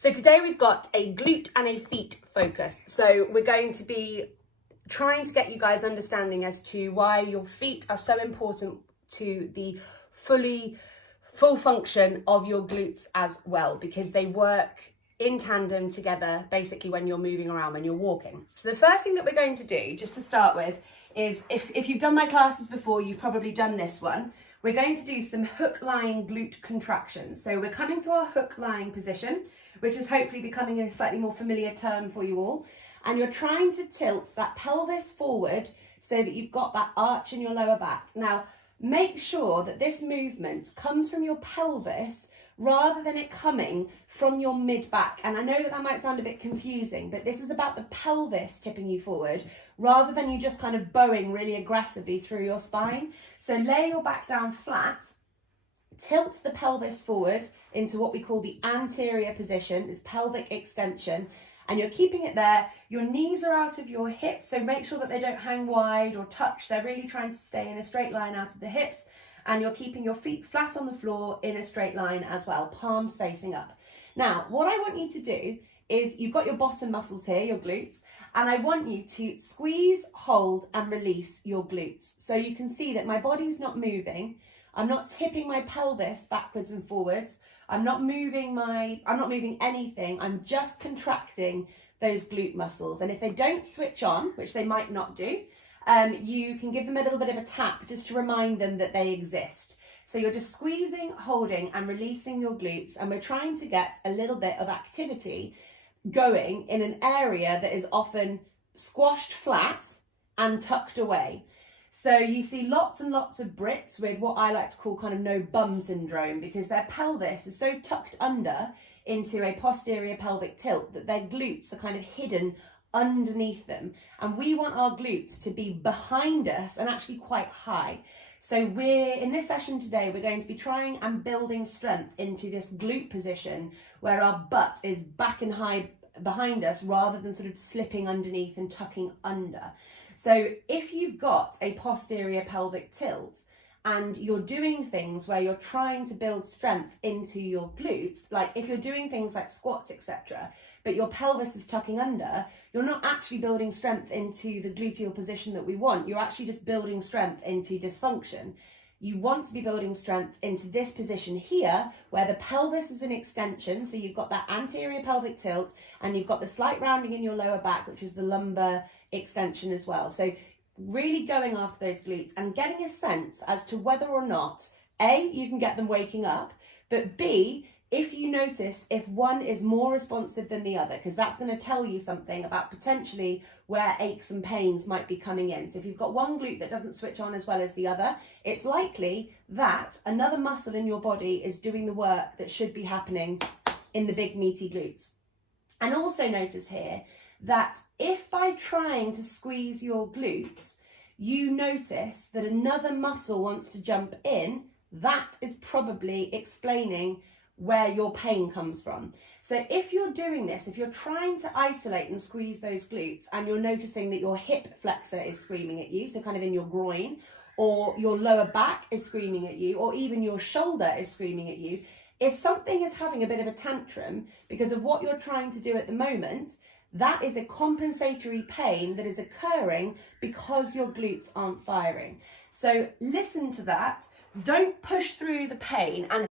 So today we've got a glute and a feet focus. So we're going to be trying to get you guys understanding as to why your feet are so important to the full function of your glutes as well, because they work in tandem together basically when you're moving around, when you're walking. So the first thing that we're going to do, just to start with, is if you've done my classes before, you've probably done this one. We're going to do some hook lying glute contractions. So we're coming to our hook lying position, which is hopefully becoming a slightly more familiar term for you all. And you're trying to tilt that pelvis forward so that you've got that arch in your lower back. Now, make sure that this movement comes from your pelvis rather than it coming from your mid-back. And I know that might sound a bit confusing, but this is about the pelvis tipping you forward rather than you just kind of bowing really aggressively through your spine. So lay your back down flat, tilt the pelvis forward into what we call the anterior position, this pelvic extension, and you're keeping it there. Your knees are out of your hips, so make sure that they don't hang wide or touch. They're really trying to stay in a straight line out of the hips, and you're keeping your feet flat on the floor in a straight line as well, palms facing up. Now, what I want you to do is you've got your bottom muscles here, your glutes, and I want you to squeeze, hold, and release your glutes. So you can see that my body's not moving. I'm not tipping my pelvis backwards and forwards. I'm not moving anything. I'm just contracting those glute muscles. And if they don't switch on, which they might not do, you can give them a little bit of a tap just to remind them that they exist. So you're just squeezing, holding, and releasing your glutes. And we're trying to get a little bit of activity going in an area that is often squashed flat and tucked away. So you see lots and lots of Brits with what I like to call kind of no bum syndrome, because their pelvis is so tucked under into a posterior pelvic tilt that their glutes are kind of hidden underneath them. And we want our glutes to be behind us and actually quite high. So in this session today, we're going to be trying and building strength into this glute position where our butt is back and high behind us rather than sort of slipping underneath and tucking under. So if you've got a posterior pelvic tilt and you're doing things where you're trying to build strength into your glutes, like if you're doing things like squats, etc., but your pelvis is tucking under, you're not actually building strength into the gluteal position that we want. You're actually just building strength into dysfunction. You want to be building strength into this position here, where the pelvis is an extension. So you've got that anterior pelvic tilt and you've got the slight rounding in your lower back, which is the lumbar extension as well. So really going after those glutes and getting a sense as to whether or not, A, you can get them waking up, but B, if you notice if one is more responsive than the other, because that's going to tell you something about potentially where aches and pains might be coming in. So if you've got one glute that doesn't switch on as well as the other, it's likely that another muscle in your body is doing the work that should be happening in the big meaty glutes. And also notice here that if by trying to squeeze your glutes, you notice that another muscle wants to jump in, that is probably explaining where your pain comes from. So if you're doing this, if you're trying to isolate and squeeze those glutes and you're noticing that your hip flexor is screaming at you, so kind of in your groin, or your lower back is screaming at you, or even your shoulder is screaming at you, if something is having a bit of a tantrum because of what you're trying to do at the moment, that is a compensatory pain that is occurring because your glutes aren't firing. So listen to that. Don't push through the pain and